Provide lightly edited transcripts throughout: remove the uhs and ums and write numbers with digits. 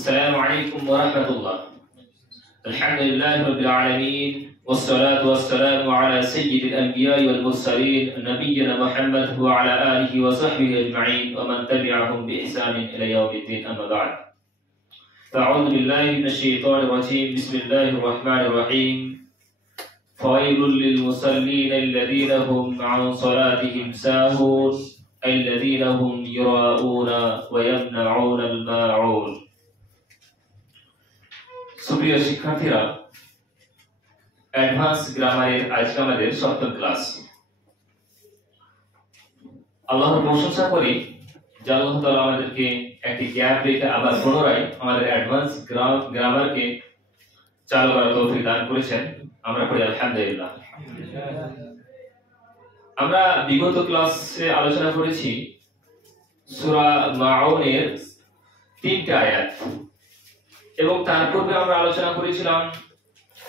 السلام عليكم ورحمة الله. الحمد لله رب العالمين والصلاة والسلام على سيد الأنبياء والمرسلين نبينا محمد وعلى آله وصحبه أجمعين ومن تبعهم بإحسان إلى يوم الدين أما بعد. فأعوذ بالله من الشيطان الرجيم. بسم الله الرحمن الرحيم. فويل للمصلين الذين هم عن صلاتهم ساهون الذين هم يراءون ويمنعون الماعون. সুপ্রিয় শিক্ষার্থীরা, অ্যাডভান্স গ্রামারের আজকে আমাদের সপ্তম ক্লাস। আল্লাহর প্রশংসা করি যে আল্লাহ তাআলা আমাদেরকে একটি গ্যাপ রেখে আবার পুনরায় আমাদের অ্যাডভান্স গ্রামারকে চালু করার তৌফিক দান করেছেন। আমরা পড়ি আলহামদুলিল্লাহ। আমরা বিগত ক্লাসে আলোচনা করেছি সূরা মাউনের 3টা আয়াত এবং তার পূর্বে আমরা আলোচনা করেছিলাম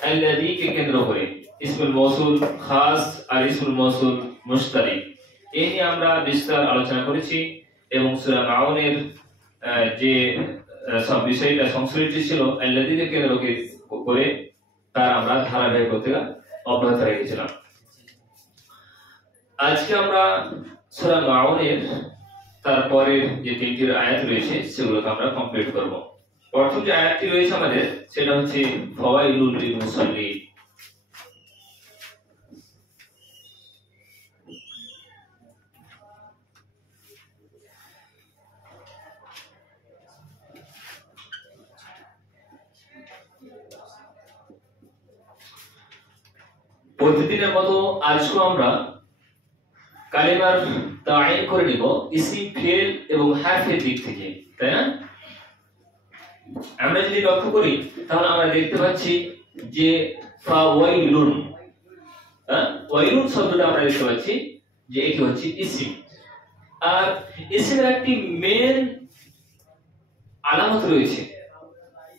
আল্লাযীকে কেন্দ্র করে ইসমুল মৌসুল খাস আর ইসমুল মৌসুল মুশতারিক। এই নিয়ে আমরা বিস্তার আলোচনা করেছি এবং সূরা মাউনের যে সব বিষয়টা সংশ্লিষ্ট ছিল আল্লাযীকে কেন্দ্র করে তার আমরা ধারাবাহিকতা অব্যাহত রেখেছিলাম। আজকে আমরা সূরা মাউনের তারপরের যে 3টি আয়াত রয়েছে সেগুলোকে আমরা কমপ্লিট করব। প্রথম যে আয়াতটি রয়েছে আমাদের সেটা হচ্ছে ফাওয়াইলুল লিল মুসাল্লিন। প্রতিদিনের মতো আজকেও আমরা কালিমার তায়িন করে নিব ইসিম ফেল এবং হারফের দিক থেকে, তাই না? আমরা যদি লক্ষ্য করি তাহলে আমরা দেখতে পাচ্ছি যে ফাওয়াইলুন, ওয়াইলুন শব্দটা আমরা দেখতে পাচ্ছি যে এটি হচ্ছে ইসিম। আর ইসিমের একটি মেন আলামত রয়েছে,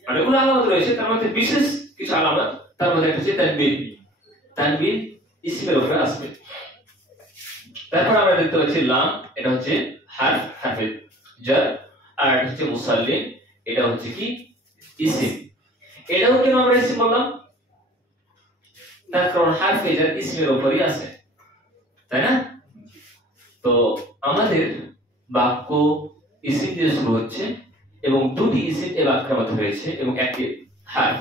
অনেকগুলো আলামত রয়েছে, তার মধ্যে বিশেষ কিছু আলামত, তার মধ্যে একটা হচ্ছে তানবিন। তানবিন ইসিমের উপরে আসবে। তারপর আমরা দেখতে পাচ্ছি লাম, এটা হচ্ছে হারফে জার, আর এটা হচ্ছে মুসাল্লিন, এটা হচ্ছে কি ইসিম। এটাও কেন আমরা ইসিম বললাম? তার কারণ হারফে জার ইসমের উপরই আছে, তাই না? তো আমাদের বাক্য ইসিম দিয়ে শুরু হচ্ছে এবং দুটি ইসিম এই বাক্যের মধ্যে রয়েছে এবং একটি হারফ।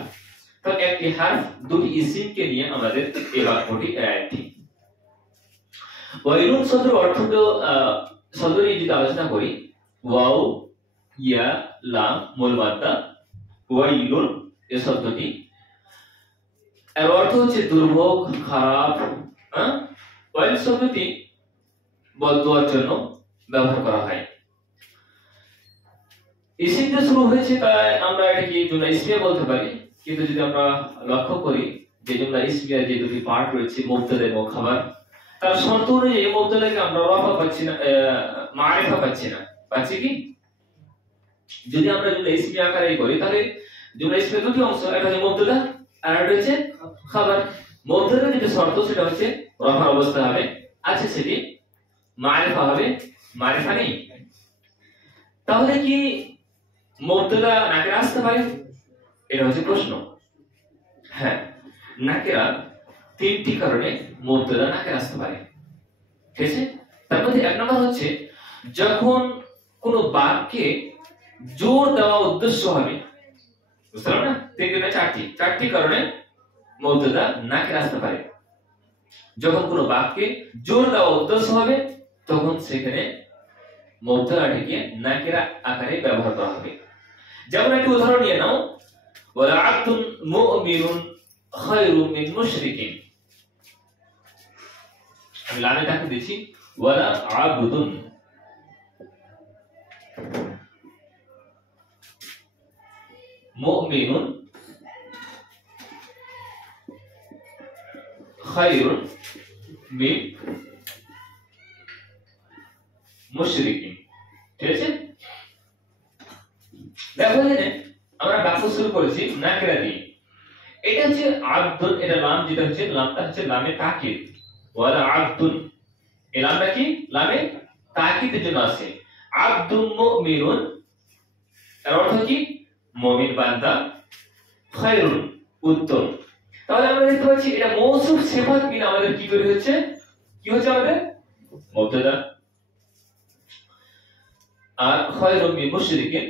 তো একটি হারফ দুটি ইসিমকে নিয়ে আমাদের এই বাক্যটি আয়াতটি। ওয়াইলুন শব্দের অর্থ তো শব্দের যদি আলোচনা করি, ওয়াও ইয়া লাম মূল মাদ্দা ওয়াইলুন এই শব্দটি এর অর্থ হচ্ছে দুর্ভোগ, খারাপ। ওয়াইল শব্দটি বদদুয়ার জন্য ব্যবহার করা হয়। ইসিম দিয়ে শুরু হয়েছে তাই আমরা এটাকে জুমলা ইসমিয়া বলতে পারি, কিন্তু যদি আমরা লক্ষ্য করি যে জুমলা ইসমিয়ার যে দুটি পার্ট রয়েছে মুবতাদা এবং খাবার, তার শর্ত অনুযায়ী মুবতাদাকে আমরা রফা পাচ্ছি না, মারিফা পাচ্ছি না। পাচ্ছি কি? যদি আমরা জুমলা ইসমিয়া আকারে করি তাহলে জুমলা ইসমিয়ার দুটি অংশ, একটা হচ্ছে মুবতাদা আর একটা হচ্ছে খাবার। মুবতাদার যে শর্ত সেটা হচ্ছে রফার অবস্থা হবে, আছে সেটি মারিফা হবে, মারিফা নেই। তাহলে কি মুবতাদা নাকিরা আসতে পারে? এটা হচ্ছে প্রশ্ন। হ্যাঁ, নাকিরা 3টি কারণে মুবতাদা নাকিরা আসতে পারে, ঠিক আছে? তার মধ্যে এক নম্বর হচ্ছে যখন কোন বাক্যে জোর দেওয়া উদ্দেশ্য হবে, বুঝতে পারলেন না? 4টি কারণে মুবতাদা নাকিরা আসতে পারে। যখন কোন বাক্যে জোর দেওয়া উদ্দেশ্য হবে তখন সেখানে মুবতাদাটিকে নাকিরা আকারে ব্যবহার করা হবে। যেমন একটি উদাহরণ নিয়ে নাও, ওয়ালা আবদুন মুমিনুন খায়রুম মিন মুশরিকিন। আমি লামে তাকে দিচ্ছি ওয়ালা আবদুন, মুমিনুন খায়রুন মিন মুশরিকিন, ঠিক আছে? দেখো এখানে আমরা বাক্য শুরু করেছি নাকিরা দিয়ে। এটা হচ্ছে আবদুন, এটা লাম, যেটা হচ্ছে লামটা হচ্ছে লামে তাকিদ, ওয়ালা আবদুন। এই লামটা কি? লামে তাকিদের জন্য আছে। আবদুম মুমিনুন এর অর্থ কি? মুমিন বান্দা খায়রুন উত্তম। তাহলে আমরা দেখতে পাচ্ছি এটা মৌসুফ সিফাত মিলে আমাদের কি তৈরি হচ্ছে, কি হচ্ছে আমাদের মুবতাদা। আর খায়রুন মিন মুশরিকিন,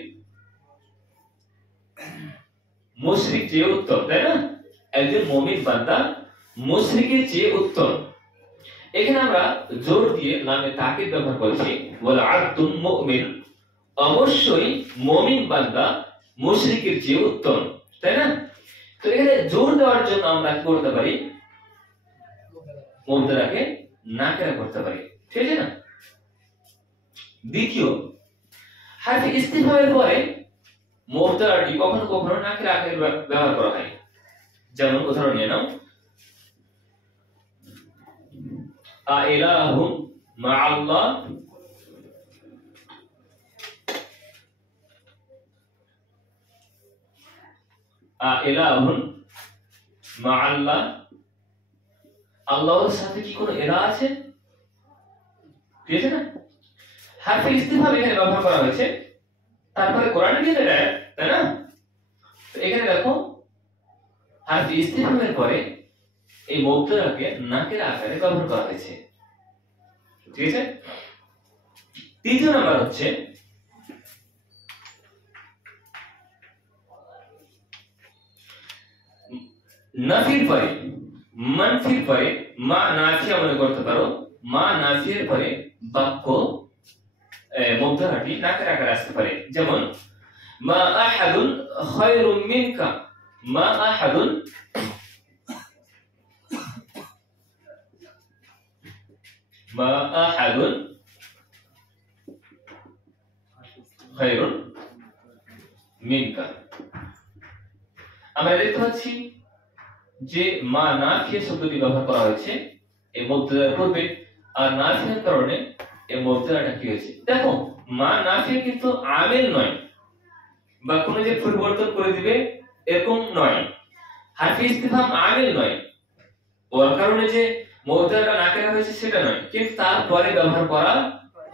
মুশরিক চেয়ে উত্তম, তাই না? একজন মুমিন বান্দা মুশরিকের চেয়ে উত্তম। এখানে আমরা জোর দিয়ে লামে তাকিদ ব্যবহার করেছি, ওয়ালা আবদুম মুমিন, অবশ্যই মুমিন বান্দা মুশরিকের চেয়ে উত্তম, তাই না? তো এখানে জোর দেওয়ার জন্য আমরা কি করতে পারি, মুবতাদাকে নাকেরা করতে পারি, ঠিক আছে না? দ্বিতীয়, হারফে ইস্তিফহামের পরে মুবতাদাটি কখনো কখনো নাকেরা আকারে ব্যবহার করা হয়। যেমন উদাহরণ নিয়ে নাও, আইলাহুম মাআল্লাহ, আইলাহুন মাআল্লাহ, আল্লাহর সাথে কি কোনো ইলাহ আছে? ঠিক আছে না? হারফে ইস্তিফহাম এখানে ব্যবহার করা হয়েছে, তারপরে কোরআনে দিয়ে দেয়, তাই না? তো এখানে দেখো হারফে ইস্তিফহামের পরে এই মুবতাদাকে নাকেরা আকারে ব্যবহার করা হয়েছে, ঠিক আছে? তৃতীয় নাম্বার হচ্ছে নাফির পরে, মানফির পরে মা নাফিয়া মনে করতে পারো, মা নাফিয়ের পরে বাক্য মুবতাদাটি নাকের আকারে আসতে পারে। যেমন মা আহাদুন খায়রুম মিনকা, মা আহাদুন, মা আহাদুন খায়রুন মিনকা। আমরা দেখতে পাচ্ছি যে মা নাফিয়া শব্দটি ব্যবহার করা হয়েছে এই মুবতাদার পূর্বে, আর নাফিয়ার কারণে এই মুবতাদাটা কি হয়েছে দেখো, মা নাফিয়া কিন্তু আমিল নয় বা কোনো যে পরিবর্তন করে দিবে এরকম নয়, হারফে ইস্তিফহাম আমিল নয়, ওর কারণে যে মুবতাদাটা নাকেরা হয়েছে সেটা নয়, কিন্তু তারপরে ব্যবহার করা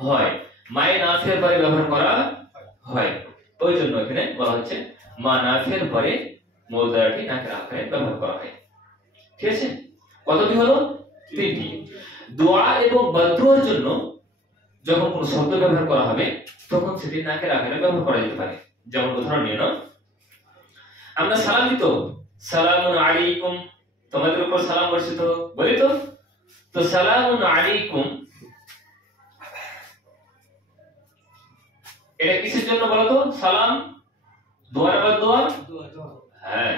হয়, মাই নাফিয়ার পরে ব্যবহার করা হয়, ওই জন্য এখানে বলা হচ্ছে মা নাফিয়ার পরে মুবতাদাটি নাকেরা আকারে ব্যবহার করা হয়, ঠিক আছে? কতটি হলো? তিনটি। দোয়া এবং বদদুয়ার জন্য যখন কোনো শব্দ ব্যবহার করা হবে তখন সেটি নাকের আকারে ব্যবহার করা যেতে পারে। যেমন উদাহরণ নিয়ে নাও, আমরা সালাম দিত, সালামুন আলাইকুম, তোমাদের উপর সালাম বর্ষিত বলি তো, তো সালামুন আলাইকুম এটা কিসের জন্য বলো তো? সালাম দোয়া না বদদুয়া? হ্যাঁ,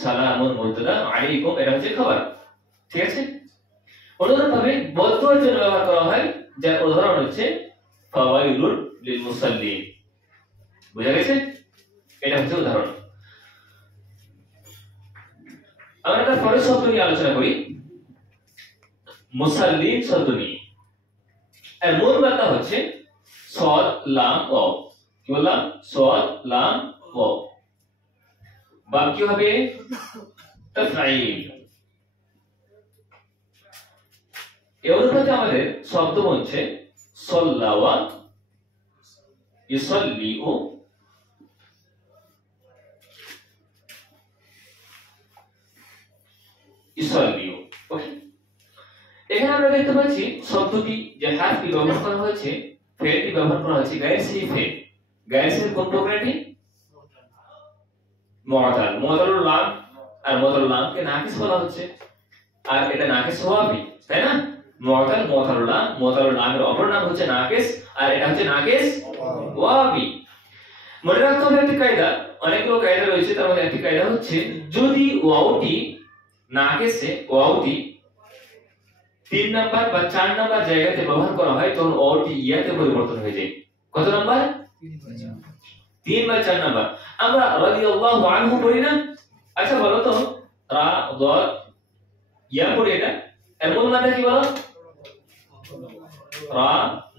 সালামুন মুবতাদা, আলাইকুম এটা হচ্ছে খবর, ঠিক আছে? অনুরূপভাবে বদদুয়ার জন্য ব্যবহার করা হয়, যার উদাহরণ হচ্ছে ফাওয়াইলুল লিল মুসাল্লিন, বুঝা গেছে? এটা হচ্ছে উদাহরণ। আমরা একটা পরের শব্দ নিয়ে আলোচনা করি, মুসাল্লিন শব্দ নিয়ে। এর মূল বার্তা হচ্ছে সদ লাম ওয়াও, কি বললাম? সদ লাম ওয়াও। বাক্য কি হবে? তাফঈল। এর অনুপাতে আমাদের শব্দ হচ্ছে সাল্লাওয়া, ইউসাল্লিউ, ইউসাল্লিউ। ওকে, এখানে আমরা দেখতে পাচ্ছি শব্দটি যে হারফটি ব্যবহার করা হয়েছে, ফেলটি ব্যবহার করা হয়েছে গায়সি ফেল। গায়সের কোন প্রকারটি? মুআতাল। মুআতালুল লাম, আর মুআতালুল লামকে নাকিস বলা হচ্ছে, আর এটা নাকিস ওয়াবি, তাই না? মুআতাল, মুআতালুল লাম, মুআতালুল লামের অপর নাম হচ্ছে নাকিস, আর এটা হচ্ছে নাকিস ওয়াবি। মনে রাখতে হবে একটি কায়দা, অনেকগুলো কায়দা রয়েছে, তার মধ্যে একটি কায়দা হচ্ছে যদি ওয়াওটি নাকিসে, ওয়াওটি 3 নাম্বার বা 4 নাম্বার জায়গাতে ব্যবহার করা হয় তখন ওটি ইয়াতে পরিবর্তন হয়ে যায়। কত নাম্বার? 3 বা 4 নাম্বার। আমরা রাদিয়াল্লাহু আনহু পড়ি না? আচ্ছা বলো তো, রা দাদ ইয়া পড়ি, এটা এর মূল মানে কি বলো? রা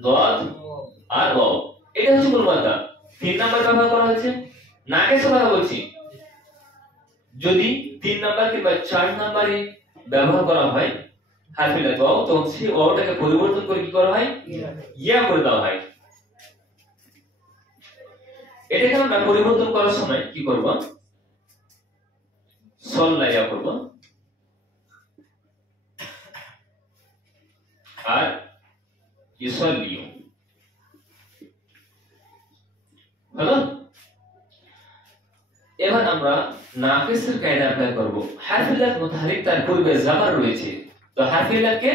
দাদ আর ওয়াও, এটা হচ্ছে মূল মাত্রা। 3 নাম্বার ব্যবহার করা হয়েছে, নাকিসের কথা বলছি। যদি 3 নাম্বার কিংবা 4 নাম্বারে ব্যবহার করা হয় হারফিল ওয়াও, তো সেই ওয়াওটাকে পরিবর্তন করে কি করা হয়? ইয়া করে দেওয়া হয়। এটাকে আমরা পরিবর্তন করার সময় কি করব, সল্লা ইয়া করব আর ইউসাল্লিউ। হলো? এবার আমরা নাকিসের কায়দা অ্যাপ্লাই করব। হারফিল্লাত মুতাহারিক তার পূর্বে জাবার রয়েছে, তো হারফিল্লাতকে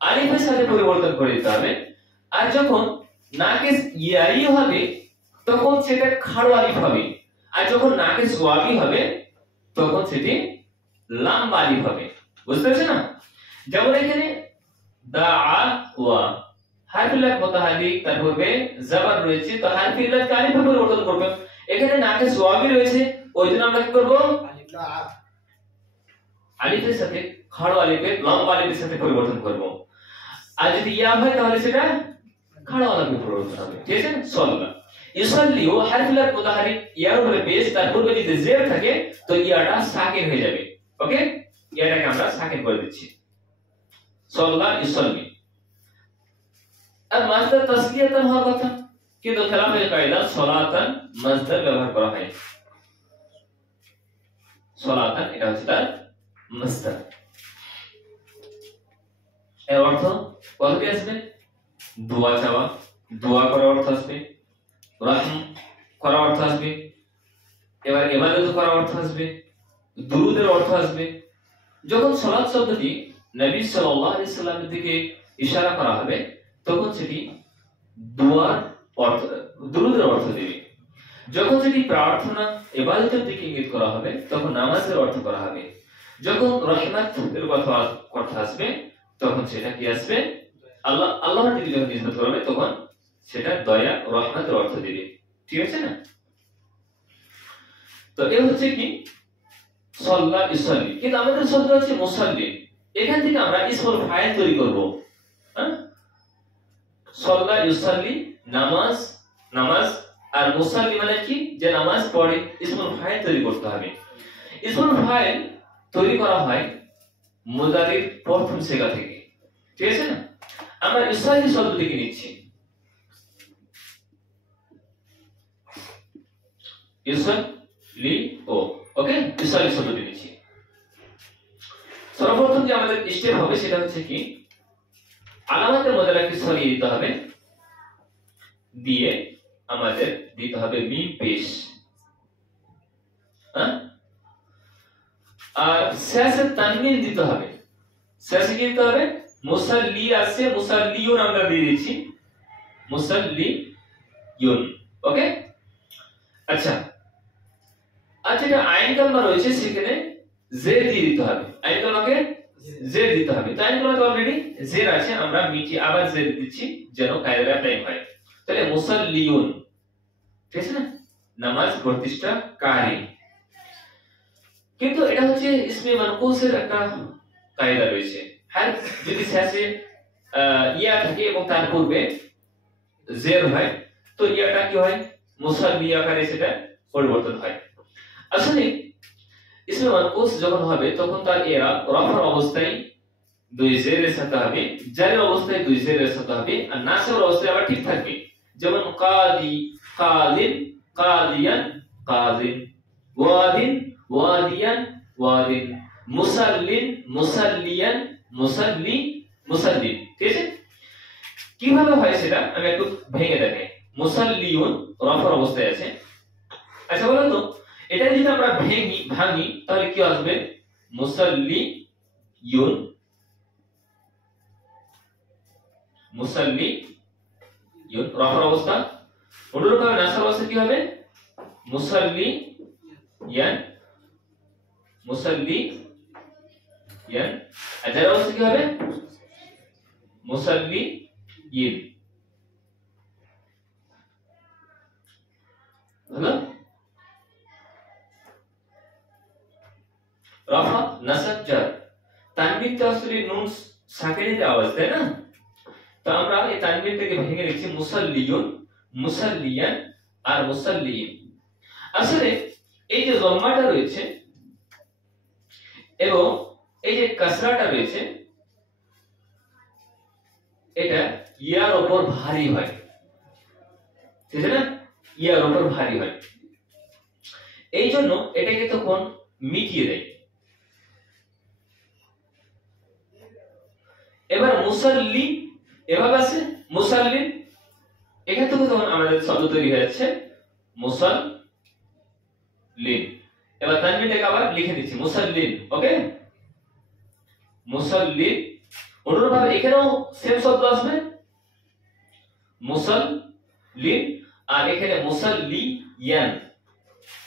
আলিফের সাথে পরিবর্তন করে দিতে হবে। আর যখন নাকিস ইয়াই হবে তখন সেটা খাড়ো আলিফ হবে, আর যখন নাকিস ওয়াবি হবে তখন সেটি লাম্বা আলিফ হবে। বুঝতে পারছেন না? যেমন এখানে দাআ ওয়া হারফিল্লাত মুতাহারিক তার পূর্বে জাবার রয়েছে, তো হারফিল্লাত কে আলিফে পরিবর্তন করব। এখানে নাকিস ওয়াবি রয়েছে, ওইজন্য আমরা কি করব, আলিফের সাথে খাড়ো আলিফের লম্বা আলিফের সাথে পরিবর্তন করব। আর যদি ইয়া হয় তাহলে সেটা খাড়ো আলিফে পরিবর্তন হবে। ঠিক আছে? সল্লা ইউসাল্লিউ হারফিল্লাত মুতাহারিক ইয়ার উপরে পেশ, তার পূর্বে যদি জের থাকে তো ইয়াটা সাকিন হয়ে যাবে। ওকে, ইয়াটাকে আমরা সাকিন করে দিচ্ছি, সল্লা ইউসাল্লি। আর মাসদার তাসকিয়াতান হওয়ার কথা, কিন্তু খেলাফের কায়দা সলাতান মাসদার ব্যবহার করা হয়। সলাতান এটা হচ্ছে তার মাসদার। এর অর্থ কত কি আসবে? দোয়া চাওয়া, দোয়া করার অর্থ আসবে, রহম করার অর্থ আসবে, এবার ইবাদত করার অর্থ আসবে, দুরুদের অর্থ আসবে। যখন সালাত শব্দটি নবী সাল্লাল্লাহু আলাইহি সাল্লামের দিকে ইশারা করা হবে তখন সেটি দোয়ার অর্থ, দুরুদের অর্থ দেবে। যখন সেটি প্রার্থনা ইবাদতের দিকে ইঙ্গিত করা হবে তখন নামাজের অর্থ করা হবে। যখন রহমতের কথা আসবে তখন সেটা কি আসবে, আল্লাহর দিকে যখন নিসবত করবে তখন সেটা দয়া রহমতের অর্থ দেবে। ঠিক আছে না? তো এই হচ্ছে কি সল্লা ইউসাল্লি। কিন্তু আমাদের শব্দ আছে মুসাল্লি, এখান থেকে আমরা ইসমুল ফাইল তৈরি করব। হ্যাঁ, সল্লা ইউসাল্লি নামাজ, নামাজ, আর মুসাল্লি মানে কি, যে নামাজ পড়ে। ইসমুল ফাইল তৈরি করতে হবে। ইসমুল ফাইল তৈরি করা হয় মুদারির প্রথম সিগা থেকে। ঠিক আছে না? আমরা ইউসাল্লি শব্দটিকে নিচ্ছি, ইউসাল্লি ও, ওকে, ইউসাল্লি শব্দটি নিচ্ছি। সর্বপ্রথম যে আমাদের স্টেপ হবে সেটা হচ্ছে কি, আলামাতের মুদারাকে সরিয়ে দিতে হবে, দিয়ে আমাদের দিতে হবে মিম পেশ। আর শেষে তানবিন দিতে হবে। শেষে কি দিতে হবে, মুসাল্লি আছে, মুসাল্লিউন আমরা দিয়ে দিচ্ছি, মুসাল্লিউন। ওকে, আচ্ছা। আর যেটা আইন কালমা রয়েছে সেখানে জের দিয়ে দিতে হবে, আইন কালমাকে জের দিতে হবে। তো আইন কালমাতে অলরেডি জের আছে, আমরা মিটি আবার জের দিচ্ছি যেন কায়দা অ্যাপ্লাই হয়। তাহলে মুসাল্লিউন, ঠিক আছে না, নামাজ প্রতিষ্ঠাকারী। কিন্তু এটা হচ্ছে ইসমে মানকুসের একটা কায়দা রয়েছে। হ্যাঁ, যদি শেষে ইয়া থাকে এবং তার পূর্বে জের হয় তো ইয়াটা কি হয়, মুসাল্লি আকারে সেটা পরিবর্তন হয়। আসলে ইসমে মানকুস যখন হবে তখন তার এরা রফার অবস্থায় দুই জেরের সাথে হবে, জারের অবস্থায় দুই জেরের সাথে হবে, আর নাসবের অবস্থায় আবার ঠিক থাকবে। যেমন কাদি, কাদিন, কাদিয়ান, কাদিন, ওয়াদিন, ওয়াদিয়ান, ওয়াদিন, মুসাল্লিন, মুসাল্লিয়ান, মুসাল্লি, মুসাল্লিন। ঠিক আছে? কিভাবে হয় সেটা আমি একটু ভেঙে দেখাই। মুসাল্লিউন রফার অবস্থায় আছে। আচ্ছা বলো তো, এটা যদি আমরা ভাঙি তাহলে কি আসবে, মুসাল্লিউন, মুসাল্লিউন রফার অবস্থা। অনুরূপভাবে নাসব অবস্থা কি হবে, মুসাল্লিয়ান, মুসাল্লিয়ান। আর জার অবস্থা কি হবে, মুসাল্লিয়িন। হলো? রফা, নাসব, জার। তানবিন তো আসলে নুন সাকিনের আওয়াজ, তাই না? তো আমরা এই তানবিনটাকে ভেঙে লিখছি মুসাল্লিয়ুন, মুসাল্লিয়ান আর মুসাল্লিয়িন। আসলে এই যে জম্মাটা রয়েছে এবং এই যে কাসরাটা রয়েছে এটা ইয়ার উপর ভারী হয়, ঠিক আছে না? ইয়ার উপর ভারী হয়, এই জন্য এটাকে তখন মিটিয়ে দেয়। এবার মুসাল্লি এভাবে আছে, মুসাল্লিন, এখান থেকে তখন আমাদের শব্দ তৈরি হয়ে যাচ্ছে মুসাল্লিন। এবার তানবিনটাকে আবার লিখে দিচ্ছি মুসাল্লিন, ওকে, মুসাল্লিন। অনুরূপভাবে এখানেও সেম শব্দ আসবে মুসাল্লিন, আর এখানে মুসাল্লিয়ান।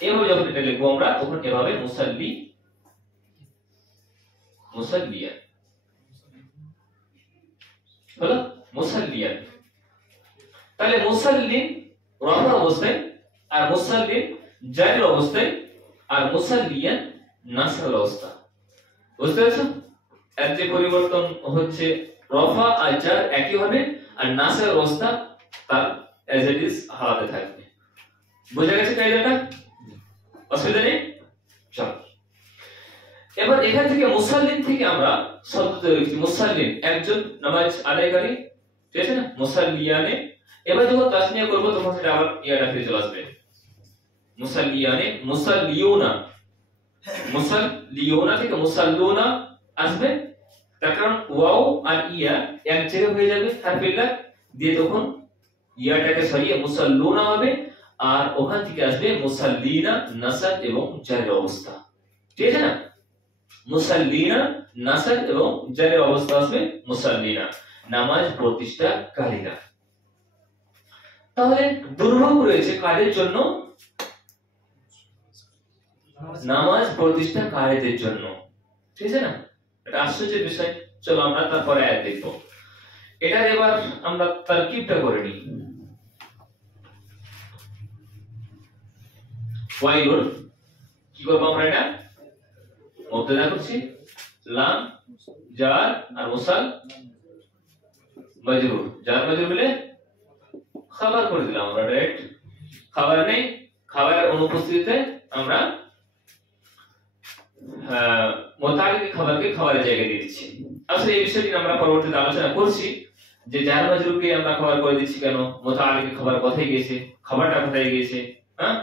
এভাবে যখন এটা লিখবো আমরা তখন এভাবে মুসাল্লিয়ান হলো মুসাল্লিয়ান। তাহলে মুসাল্লিন রফা অবস্থায়, আর মুসাল্লিন জারির অবস্থায়, আর মুসাল্লিয়ান নাসবের অবস্থা। বুঝতে পেরেছো? এর যে পরিবর্তন হচ্ছে রফা আর জার একই হবে, আর নাসবের অবস্থা তার এজ ইট ইজ হালাতে থাকবে। বুঝা গেছে কায়দাটা? অসুবিধা নেই? চল এবার এখান থেকে মুসাল্লিন থেকে আমরা শব্দ তৈরি করছি। মুসাল্লিন একজন নামাজ আদায়কারী, ঠিক আছে না? মুসাল্লিয়ানে, এবার যখন তাসনিয়া করব তখন সেটা আবার ইয়াটা ফিরে চলে আসবে মুসাল্লিয়ানে, মুসাল্লিউনা, মুসাল্লিউনা থেকে মুসাল্লুনা আসবে। তার কারণ ওয়াও আর ইয়া এক জায়গায় হয়ে যাবে হারফিল্লাহ দিয়ে, তখন ইয়াটাকে সরিয়ে মুসাল্লুনা হবে, আর ওখান থেকে আসবে মুসাল্লিনা নাসাব এবং জারের অবস্থা, ঠিক আছে না? মুসাল্লিনা নাসাব এবং জারের অবস্থা আসবে মুসাল্লিনা, নামাজ প্রতিষ্ঠাকারীরা। তাহলে দুর্ভোগ রয়েছে কাদের জন্য? নামাজ প্রতিষ্ঠাকারীদের জন্য, ঠিক আছে না? এটা আশ্চর্যের বিষয়। চলো আমরা তারপরে আয়াত দেখব। এটা এবার আমরা তারকিবটা করে নিই। ওয়াইলুন কি করব আমরা? এটা মুবতাদা করছি, লাম জার আর মুসাল মাজরুর, জার মাজরুর মিলে খাবার করে দিলাম আমরা ডাইরেক্ট। খাবার নেই, খাবারের অনুপস্থিতিতে আমরা মুতাআল্লিক খাবারকে খাবারের জায়গায় দিয়ে দিচ্ছি। আসলে এই বিষয়টি আমরা পরবর্তীতে আলোচনা করছি যে জার মাজরুরকে আমরা খাবার করে দিচ্ছি কেন, মুতাআল্লিক খাবার কোথায় গিয়েছে, খাবারটা কোথায় গিয়েছে। হ্যাঁ,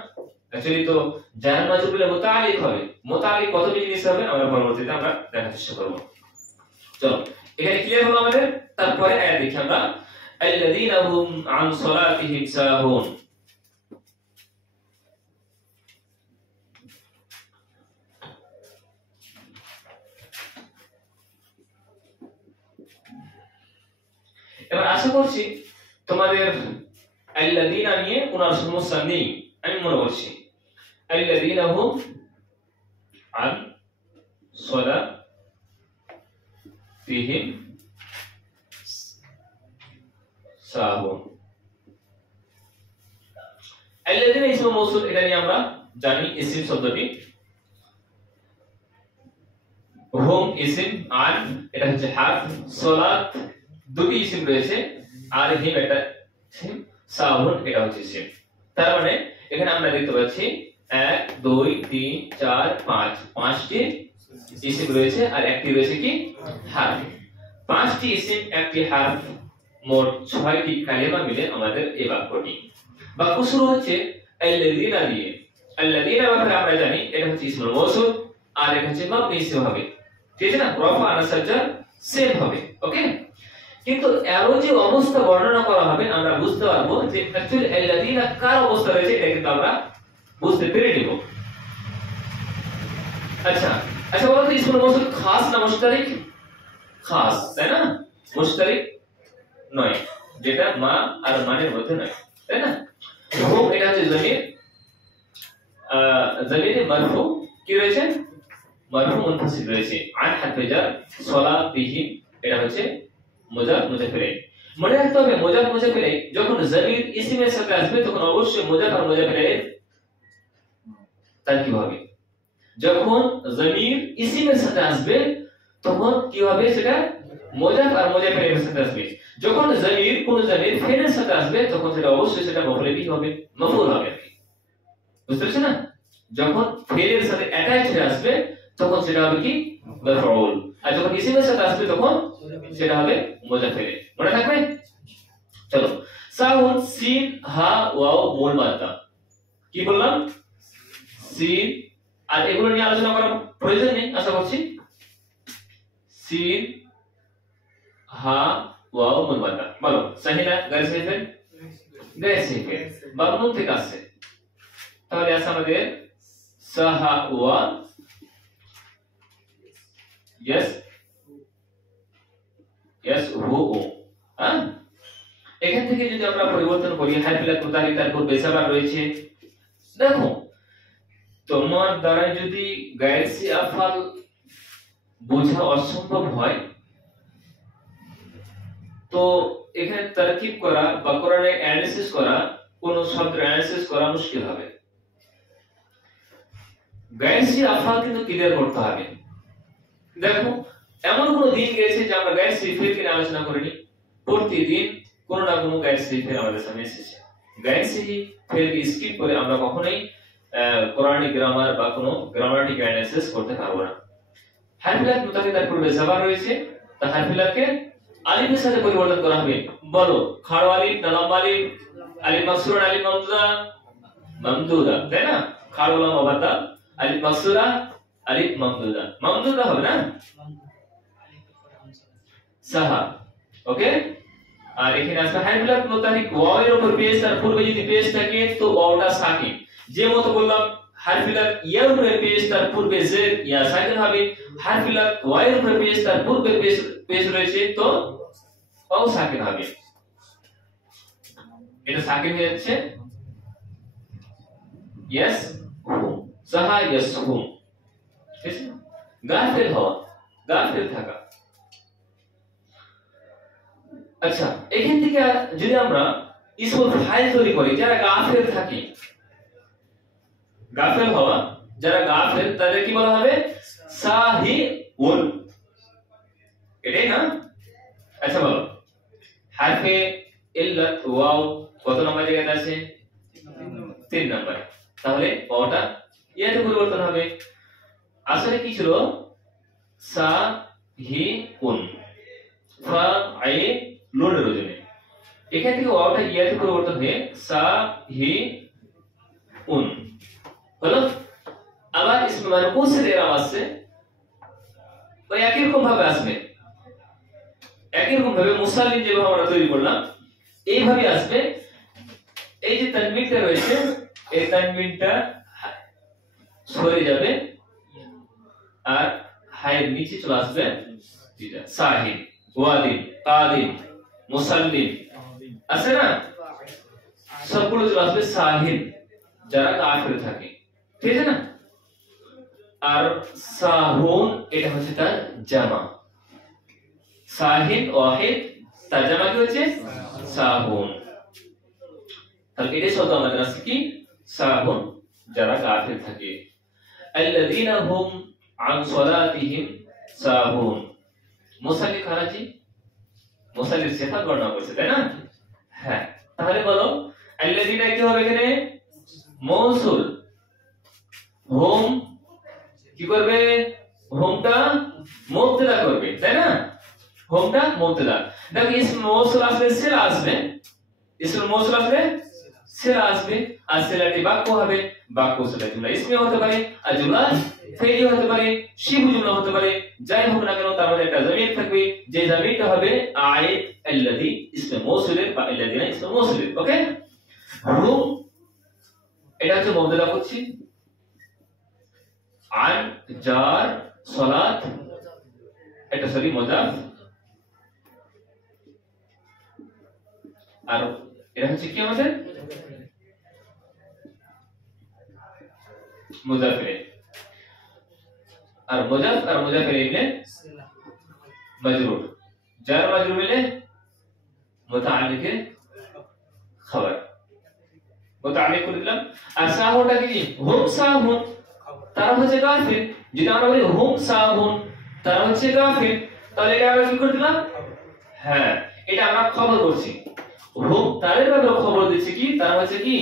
অ্যাকচুয়ালি তো জার মাজরুর বলে মুতাআল্লিক হবে, মুতাআল্লিক কত জিনিস হবে আমরা পরবর্তীতে আমরা দেখার চেষ্টা করব। চলো এখানে ক্লিয়ার হলো আমাদের। তারপরে আয়াত দেখি আমরা, আল্লাযীনা হুম আন সালাতিহিম সাহুন। এবার আশা করছি তোমাদের আল্লাযীনা নিয়ে ওনার সমস্যা নেই, আমি মনে করছি। আল্লাযীনা হুম আন সালাতিহিম সাহুন। আল্লাযীনা ইসম মৌসুল, এটা নিয়ে আমরা জানি ইসম শব্দটি, হুম ইসম, আন এটা হচ্ছে হারফ, সালাত দুটি ইসম রয়েছে, আর হিম এটা ইসম, সাহুন এটা হচ্ছে ইসম। তার মানে এখানে আমরা দেখতে পাচ্ছি 1 2 3 4 5 পাঁচটি ইসম রয়েছে, আর একটি রয়েছে কি হারফ। পাঁচটি ইসম একটি হারফ, মোট 6টি কালিমা মিলে আমাদের এই বাক্যটি। বাক্য শুরু হচ্ছে আল্লাযীনা দিয়ে। আল্লাযীনা ব্যাপারে আমরা জানি এটা হচ্ছে ইসমুল মৌসুল, আর এটা হচ্ছে মাবনি ইসম হবে, ঠিক আছে না? রফা নাসব জার সেম হবে, ওকে। কিন্তু এরো যে অবস্থা বর্ণনা করা হবে আমরা বুঝতে পারবো যে অ্যাকচুয়ালি আল্লাযীনা কার অবস্থা রয়েছে, এটা কিন্তু আমরা বুঝতে পেরে নিব। আচ্ছা আচ্ছা বলো তো ইসমুল মৌসুল খাস না মুশতারিক? খাস, তাই না? মুশতারিক নয়, যেটা মা আর মানের মধ্যে নয়, তাই না? হুম এটা হচ্ছে জমির, জমিরে মারফু কি রয়েছে? মারফু মুনফাসিল রয়েছে। আন হারফে জার সালাতিহিম এটা হচ্ছে মুজাফ মুজাফ ইলাইহি। মনে রাখতে হবে মুজাফ মুজাফ ইলাইহি যখন জমির ইসমের সাথে আসবে তখন অবশ্যই মুজাফ আর মুজাফ ইলাইহি তারকিব হবে। যখন জমির ইসমের সাথে আসবে তখন কি হবে? সেটা মুজাফ আর মুজাফ ইলাইহির সাথে আসবে। যখন জমির কোন জমির ফেলের সাথে আসবে তখন সেটা অবশ্যই সেটা মফউল বিহি হবে, মফউল হবে। বুঝতে পারছেন না? যখন ফেলের সাথে অ্যাটাচ হয়ে আসবে তখন সেটা হবে কি মাফউল, আর যখন ইসমের সাথে আসবে তখন সেটা হবে মুজাফ ইলাইহি। মনে থাকবে? চলো সাহুন সিন হা ওয়াও মূল মাদ্দা। কি বললাম? সিন, আর এগুলো নিয়ে আলোচনা করার প্রয়োজন নেই আশা করছি। সিন হা ওয়াও মূল মাদ্দা। বলো সহি না গায়র সহি ফেল? গায়র সহি ফেল মামনুন থেকে আসছে। তাহলে আছে আমাদের সাহা ওয়া ইয়েস ইয়েস হু ও। হ্যাঁ, এখান থেকে যদি আমরা পরিবর্তন করি হারফিলাত মুতাহারিক তার পূর্বে সাবার রয়েছে। দেখো তোমার দ্বারা যদি গায়র সি আফআল বোঝা অসম্ভব হয় তো এখানে তারকিব করা বা কোরআনে অ্যানালিসিস করা, কোন শব্দের অ্যানালিসিস করা মুশকিল হবে। গায়র সি আফআল কিন্তু ক্লিয়ার করতে হবে। দেখো এমন কোন দিন গেছে যে আমরা গায়র সি ফেল নিয়ে আলোচনা করিনি। প্রতিদিন কোন না কোন গায়র সি ফেল আমাদের সামনে এসেছে। গায়র সি ফেল স্কিপ করে আমরা কখনোই কোরআনিক গ্রামার বা কোনো গ্রামাটিক অ্যানালিসিস করতে পারবো না। হারফিলাত মুতাহারিক তার পূর্বে সাবার রয়েছে, তা হারফিলাতকে আলিফের সাথে পরিবর্তন করা হবে। বলো খাড় আলিফ না লম্বা আলিফ? আলিফ মাকসুরা আলিফ মামদুদা? মামদুদা, তাই না? খাড় ওয়ালা মাবাদা আলিফ মাকসুরা আলিফ মামদুদা, মামদুদা হবে না? সাহা, ওকে। আর এখানে আছে হারফিলাত মুতাহারিক ওয়াও এর উপর পেশ, আর পূর্বে যদি পেশ থাকে তো ওয়াওটা সাকিন। যে মত বললাম হারফিলাত ইয়ার উপরে পেশ, তার পূর্বে জের ইয়া সাকিন হবে। হারফিলাত ওয়া এর উপরে পেশ, তার পূর্বে পেশ রয়েছে তো ওয়াও সাকিন হবে। এটা সাকিন হয়ে যাচ্ছে ইয়েস হুম, সাহা ইয়েস হুম। ঠিক আছে, গাফিল হওয়া, গাফিল থাকা। আচ্ছা, এখান থেকে যদি আমরা ইসমুল ফাইল তৈরি করি, যারা গাফিল থাকে, গাফিল হওয়া, যারা গাফিল তাদের কি বলা হবে? সাহিউন, এটাই না? আচ্ছা বলো হারফে ইল্লাত ওয়াও কত নম্বর জায়গায় আছে? 3 নম্বর। তাহলে ওয়াওটা ইয়াতে পরিবর্তন হবে। আসলে কি ছিল? সাহিউন, ফাইলুন এর ওজনে। এখান থেকে ওয়াওটা ইয়াতে পরিবর্তন হয়ে সাহিউন হলো। আবার ইসমে মানকুসের এরাব আছে, ওই একই রকম ভাবে আসবে। একই রকম ভাবে মুসাল্লিম যেভাবে আমরা তৈরি করলাম এইভাবে আসবে। এই যে তানবিনটা রয়েছে, এই তানবিনটা সরে যাবে আর হায়ের নিচে চলে আসবে সাহিদ, ওয়াদিন, কাদিম, মুসাল্লিম আছে না, সবগুলো চলে আসবে সাহিদ, যারা কাফির থাকে। ঠিক আছে না? আর সাহুন এটা হচ্ছে তার জামা। সাহিদ ওয়াহিদ, তার জামা কি হচ্ছে? সাহুন। তাহলে এটা শব্দ আমাদের আছে কি? সাহুন, যারা কাফির থাকে। আল্লাযীনা হুম আন সালাতিহিম সাহুন। মুসাল্লি খারাজি, মুসাল্লির সিফাত বর্ণনা করছে, তাই না? হ্যাঁ, তাহলে বলো আল্লাযীনা কি হবে এখানে? মৌসুল। হুম কি করবে? হুমটা মুবতাদা করবে, তাই না? হুমটা মুবতাদা। দেখো ইসমে মৌসুল আসলে সিলা আসবে, ইসমে মৌসুল আসলে সিলা আসবে, আর সিলাটি বাক্য হবে। বাক্য সেটা জুমলা ইসমে হতে পারে, আর জুমলা ফেইলি হতে পারে, শিবু জুমলা হতে পারে। যাই হোক না কেন তার মধ্যে একটা জমির থাকবে, যে জমিরটা হবে আয়েদ আল্লাযী ইসমে মৌসুলের বা আল্লাযীনা ইসমে মৌসুলের। ওকে, হুম এটা হচ্ছে মুবতাদা করছি। আন জার সালাত এটা সরি মুজাফ, আর এটা হচ্ছে কি আমাদের মুজাফির। আর মুজাফ আর মুজাফির মিলে মজরুর, জার মজরুর মিলে মুতাআল্লিকে খবর, মুতাআল্লিক করে দিলাম। আর সাহুনটা কি? হুম সাহুন, তারা হচ্ছে গাফিল। যদি আমরা বলি হুম সাহুন, তারা হচ্ছে গাফিল, তাহলে এটা আমরা কি করে দিলাম? হ্যাঁ, এটা আমরা খবর করছি। হুম তাদের ব্যাপারে খবর দিচ্ছি কি? তারা হচ্ছে কি?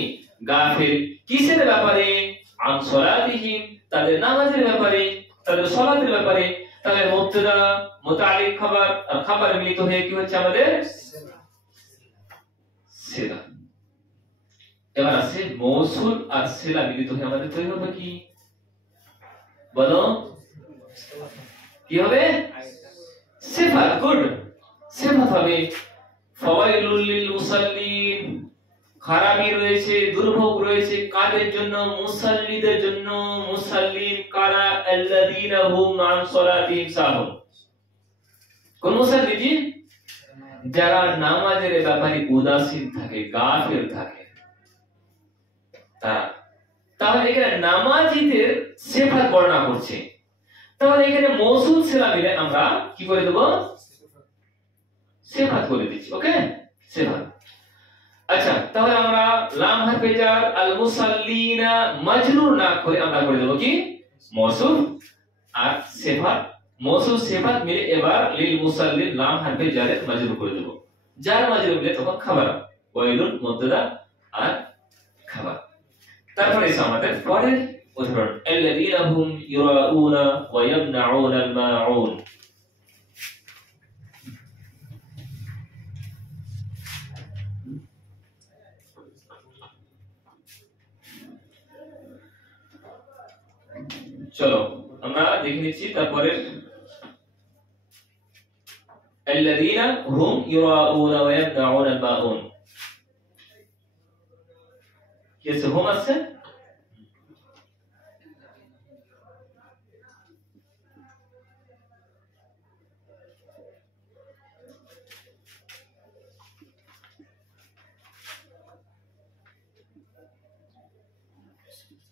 গাফিল। কিসের ব্যাপারে? আন সালাতিহিম, তাদের নামাজের ব্যাপারে, তাদের সালাতের ব্যাপারে। তাহলে মুবতাদা মুতাআল্লিক খবর আর খবর মিলিত হয়ে কি হচ্ছে আমাদের? সিলা। এবার আছে মৌসুল আর সিলা মিলিত হয়ে আমাদের তৈরি হবে কি, বলো কি হবে? সিফাত। গুড, সিফাত হবে। ফাওয়াইলুল লিল মুসাল্লিন, খারাপি রয়েছে, দুর্ভোগ রয়েছে কাদের জন্য? মুসাল্লিদের জন্য। মুসাল্লিন কারা? আল্লাযীনা হুম আন সালাতিহিম সাহুন। কোন মুসাল্লি? জি, যারা নামাজের ব্যাপারে উদাসীন থাকে, গাফিল থাকে তারা। তাহলে এখানে নামাজীদের সিফাত বর্ণনা করছে। তাহলে এখানে মৌসুল সিলা মিলে আমরা কি করে দেব? সিফাত করে দিচ্ছি। ওকে, সিফাত। আচ্ছা, তাহলে আমরা লাম হারফে জার আল মুসাল্লিনা মাজরুর না করে আমরা করে দেব কি? মৌসুল আর সিফাত। মৌসুল সিফাত মিলে এবার লিল মুসাল্লিন লাম হারফে জারে মাজরুর করে দেব। জার মাজরুর মিলে তখন খাবার, ওয়াইলুন মুবতাদা আর খাবার। তারপরে এসে আমাদের পরের উদাহরণ, আল্লাযীনা হুম ইউরাউনা ওয়া ইয়ামনাউনা আল মাউন। চলো আমরা দেখে নিচ্ছি তারপরে, আল্লাযীনা হুম ইউরাউনা ওয়া ইয়ামনাউনা আল মাউন। কি আছে? হুম আছে,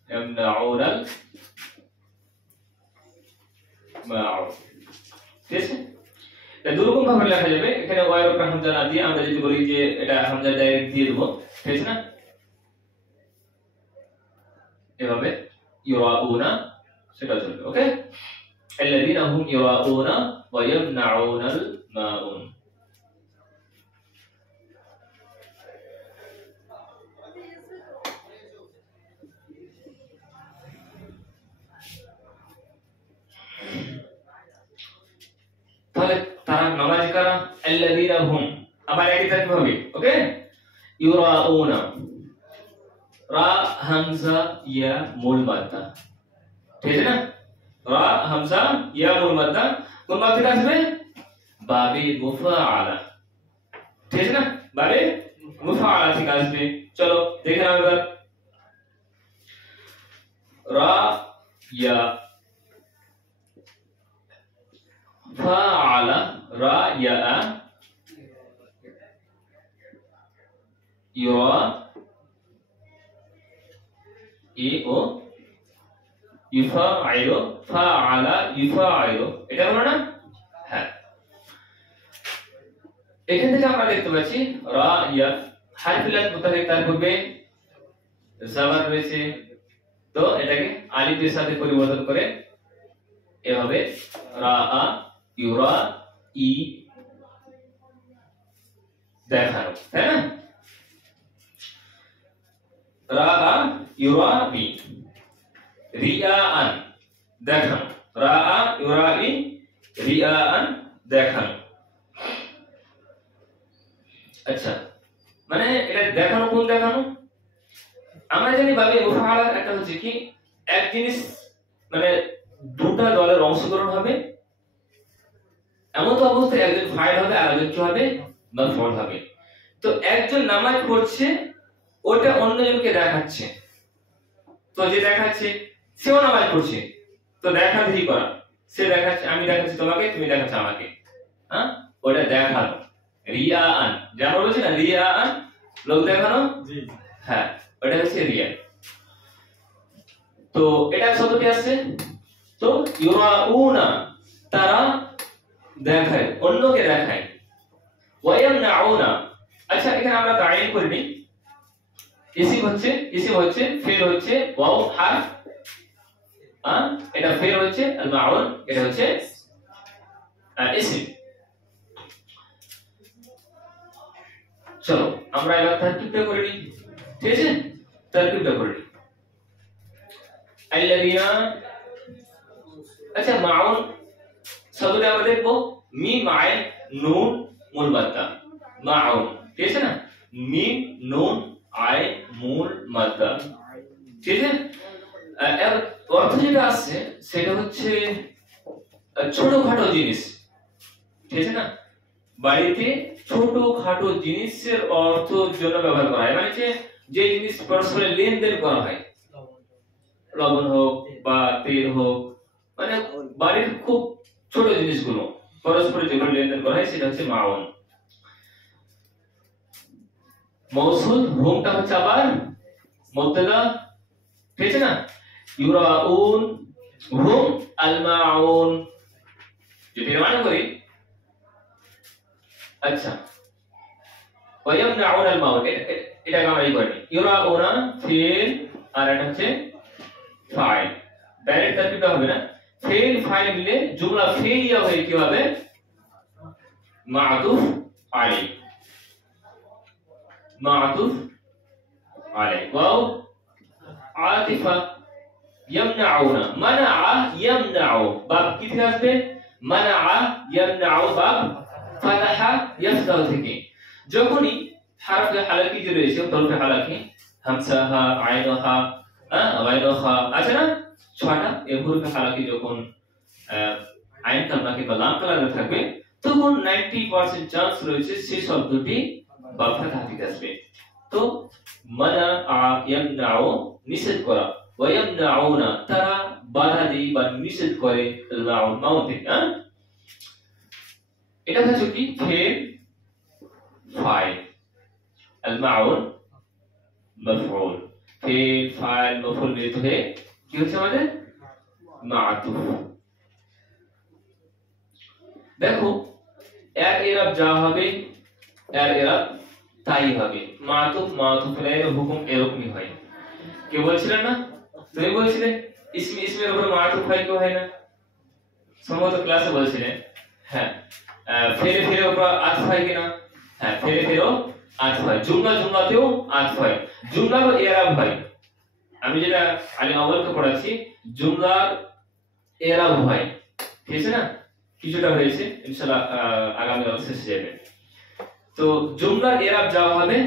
ইয়ামনাউনা আল মাউন। ঠিক আছে, এটা দুরকম ভাবে লেখা যাবে। এখানে ওয়াইয়ের উপর হামজা না দিয়ে আমরা যদি বলি যে এটা হামজা ডাইরেক্ট দিয়ে দেব, ঠিক আছে না? এভাবে ইউরাউনা সেটা চলবে। ওকে, আল্লাযীনা হুম ইউরাউনা ওয়া ইয়ামনাউনা আল মাউন। তাহলে তারা নামাজ কারা? আল্লাযীনা হুম, আবার একই থাকবে হবে। ওকে, ইউরাউনা, রা হামজা ইয়া মূল মাদ্দা, ঠিক আছে না? রা হামজা ইয়া মূল মাদ্দা কোন বাব থেকে আসবে? বাবে মুফাআলা, ঠিক আছে না? বাবে মুফাআলা থেকে আসবে। চলো দেখে নাও এবার, রা ইয়া ফাআলা, রা ইয়া ইয়া ও ইফাইলু, ফাআলা ইফাইলু, এটা হলো না? হ্যাঁ, এখান থেকে আমরা দেখতে পাচ্ছি রা ইয়া হারফিলাত মুতাহারিক, তার পূর্বে জাবার রয়েছে, তো এটাকে আলিফের সাথে পরিবর্তন করে এভাবে রা ইউরা ই দেখানো, তাই না? রা ইউরা বি, রিয়াআন দেখানো, রা ইউরা ই রিয়াআন দেখানো। আচ্ছা, মানে এটা দেখানো কোন দেখানো? আমরা জানি বাবে মুফাআলা একটা হচ্ছে কি, এক জিনিস মানে দুটো দলের অংশগ্রহণ হবে, এমন তো অবস্থায় একজন ফাইল হবে আর একজন কি হবে? মাফউল হবে। তো একজন নামাজ পড়ছে, ওটা অন্যজনকে দেখাচ্ছে, তো যে দেখাচ্ছে সেও নামাজ পড়ছে, তো দেখা দেখি করা, সে দেখাচ্ছে, আমি দেখাচ্ছি তোমাকে, তুমি দেখাচ্ছ আমাকে, হ্যাঁ, ওটা দেখানো, রিয়াআন। যেমন বলছি না, রিয়াআন লোক দেখানো, জি হ্যাঁ, ওটা হচ্ছে রিয়া। তো এটা শব্দটি আসছে, তো ইউরাউনা তারা দেখায়, অন্যকে দেখায়, ওয়ায়ামনাউনা। আচ্ছা, এখানে আমরা তাইন করিনি, ইসিম হচ্ছে ফেল হচ্ছে ওয়াও হারফ, এটা ফেল হচ্ছে আল মাউন, এটা হচ্ছে ইসিম। চলো আমরা এবার তারকিবটা করে নিই, ঠিক আছে? তারকিবটা করে নিই। আল্লাযীনা, আচ্ছা মাউন শব্দটা আমরা দেখবো মিম আইন নুন মূল মাদ্দা, মাউন, ঠিক আছে না? মিম নুন আই মূল মাদ্দা, ঠিক আছে। এর অর্থ যেটা আছে সেটা হচ্ছে ছোটখাটো জিনিস, ঠিক আছে না, বাড়িতে ছোটখাটো জিনিসের অর্থের জন্য ব্যবহার করা হয়, মানে যে জিনিস পরস্পর লেনদেন করা হয়, লবণ হোক বা তেল হোক, মানে বাড়ির খুব ছোট জিনিসগুলো পরস্পর যেগুলো লেনদেন করা হয় সেটা হচ্ছে মাউন। মৌসুল হুমটা হচ্ছে আবার মুবতাদা, ঠিক আছে না, ইউরাউন হুম আল মাউন, যদি এর মানে করি আচ্ছা ওয়ায়ামনাউন আল মাউন, এটা আমরা এই করি, ইউরাউনা ফিল আর এটা হচ্ছে ফাইল, ডাইরেক্ট তারকিবটা হবে না, ফিল ফাইল মিলে জুমলা ফিলিয়া হয়ে কি হবে, মা'তুফ আলাই, মা'তুফ আলাই, ওয়াও আতিফা, ইয়ামনাউনা মানআ ইয়ামনাউ, বাব কি থেকে আসবে, মানআ ইয়ামনাউ, বাব ফাতাহা ইয়াফতাহু থেকে। যখনই হারফে হালাকি যে রয়েছে, হরফে হালাকি হামজা হা আইন হা গাইন হা আছে না ছয়টা, এই হরফে হালাকি যখন আইন কালমা কিংবা লাম কালামে থাকবে তখন 90% চান্স রয়েছে সেই শব্দটি বাব ফাতাহা থেকে আসবে। তো মানআ ইয়ামনাউ নিষেধ করা, ওয়ায়ামনাউনা তারা বাধা দেয় বা নিষেধ করে মাউন, মাউন থেকে। এটা হচ্ছে কি ফেল ফাইল, আল মাউন মাফউল, ফেল ফাইল মাফউল মিলিত হয়ে কি হচ্ছে আমাদের মা'তুফ। দেখো এর ইরাব যা হবে এর ইরাব তাই হবে, মা'তুফ মা'তুফের হুকুম এরকমই হয়। কে বলছিলেন না, তুমি বলছিলে ইসমের উপর মা'তুফ হয় কি হয় না, সম্ভবত ক্লাসে বলছিলেন। হ্যাঁ, ফেলে ফেলে উপর আতফ হয় কিনা, হ্যাঁ ফেলে ফেলেও আতফ হয়, জুমলাতেও আতফ হয়, জুমলারও ইরাব হয়। আমি যেটা আলিম আউয়ালকে পড়াচ্ছি জুমলার ইরাব হয়, ঠিক আছে না, কিছুটা হয়েছে ইনশাআল্লাহ আগামী ক্লাসে শেষ যাবে। তো জুমলার ইরাব যাওয়া হবে,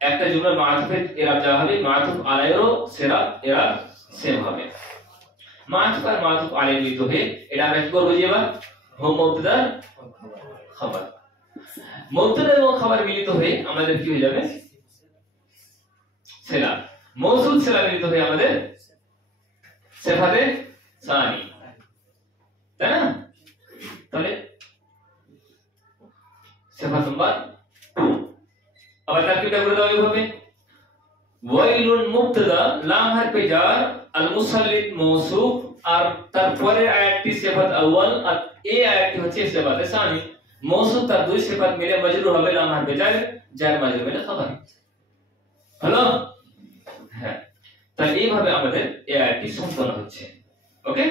একটা জুমলার মা'তুফের ইরাব যাওয়া হবে, মা'তুফ আলাইহিরও সেরা ইরাব সেম হবে। মা'তুফ আর মা'তুফ আলাইহি মিলিত হয়ে এটা আমরা কি করব, যে এবার হুম মুবতাদা খবর, মুবতাদা এবং খবর মিলিত হয়ে আমাদের কি হয়ে যাবে, সেলা, মৌসুল সেলা মিলিত হয়ে আমাদের সিফাতে সানি, তাই না। তাহলে সিফাত নাম্বার 2 আবার তারকিবটা করে দাও এইভাবে, ওয়াইলুন মুবতাদা, লাম হারফে জার, আল মুসাল্লিত মৌসুফ, আর তারপরে আয়াতটি সিফাত আউয়াল আর এই আয়াতটি হচ্ছে সিফাতে সানি, মৌসুফ তার দুই সিফাত মিলে মাজরুর হবে লাম হারফে জার, জার মাজরুর মিলে খবর। হলো, হ্যাঁ, তাহলে এইভাবে আমাদের এই আয়াতটি সম্পন্ন হচ্ছে। ওকে,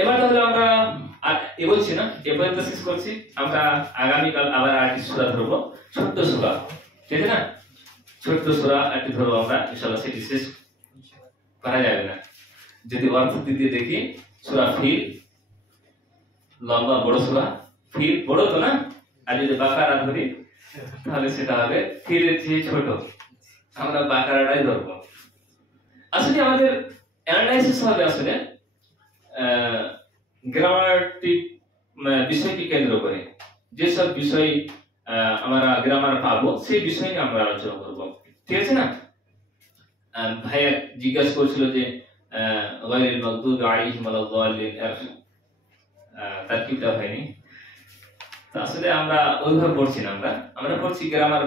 এবার তাহলে আমরা আর এগোচ্ছি না, এ পর্যন্ত শেষ করছি। আমরা আগামীকাল আবার আরেকটি সূরা ধরবো, ছোট্ট সূরা, ঠিক আছে না, ছোট্ট সূরা একটি ধরবো আমরা ইনশাআল্লাহ, সেটি শেষ করা যাবে না যদি অর্থ দিয়ে দেখি। সূরা ফিল লম্বা বড় সূরা, ফিল বড় তো না, আর যদি বাকারা ধরি তাহলে সেটা হবে ফিলের চেয়ে ছোট, আমরা বাকারাটাই ধরবো। আসলে আমাদের অ্যানালাইসিস হবে আসলে গ্রামারটিক বিষয়কে কেন্দ্র করে, যেসব বিষয় আমরা গ্রামার পাবো সেই বিষয় নিয়ে আমরা আলোচনা করব, ঠিক আছে না। ভাইয়া জিজ্ঞাসা করছিল যে গায়রিল মাগদুবি আলাইহিম ওয়ালাদ-দাল্লিন এর তারকিবটা হয়নি, তো আসলে আমরা ওইভাবে পড়ছি না, আমরা পড়ছি গ্রামার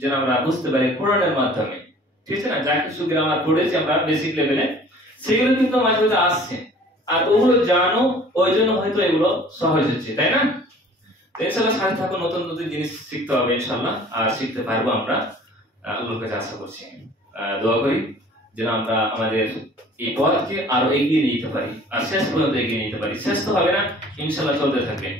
যেন আমরা বুঝতে পারি কোরআনের মাধ্যমে, ঠিক আছে না। যা কিছু গ্রামার পড়েছি আমরা বেসিক লেভেলে সেগুলো কিন্তু মাঝে মাঝে আসছে, আর ওগুলো জানো ওই জন্য হয়তো এগুলো সহজ হচ্ছে, তাই না। ইনশাআল্লাহ সাথে থাকো, নতুন নতুন জিনিস শিখতে হবে ইনশাআল্লাহ, আর শিখতে পারবো আমরা, আল্লাহর কাছে আশা করছি। দোয়া করি যেন আমরা আমাদের এই পথকে আরো এগিয়ে নিতে পারি, আর শেষ পর্যন্ত এগিয়ে নিতে পারি। শেষ তো হবে না, ইনশাআল্লাহ চলতে থাকবে।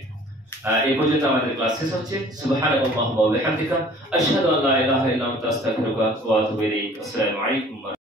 এই পর্যন্ত আমাদের ক্লাস শেষ হচ্ছে। সুবহানাল্লাহি ওয়া বিহামদিহি, আশহাদু আল্লা ইলাহা ইল্লা আনতা, আস্তাগফিরুকা ওয়া আতুবু ইলাইক। আসসালামু আলাইকুম।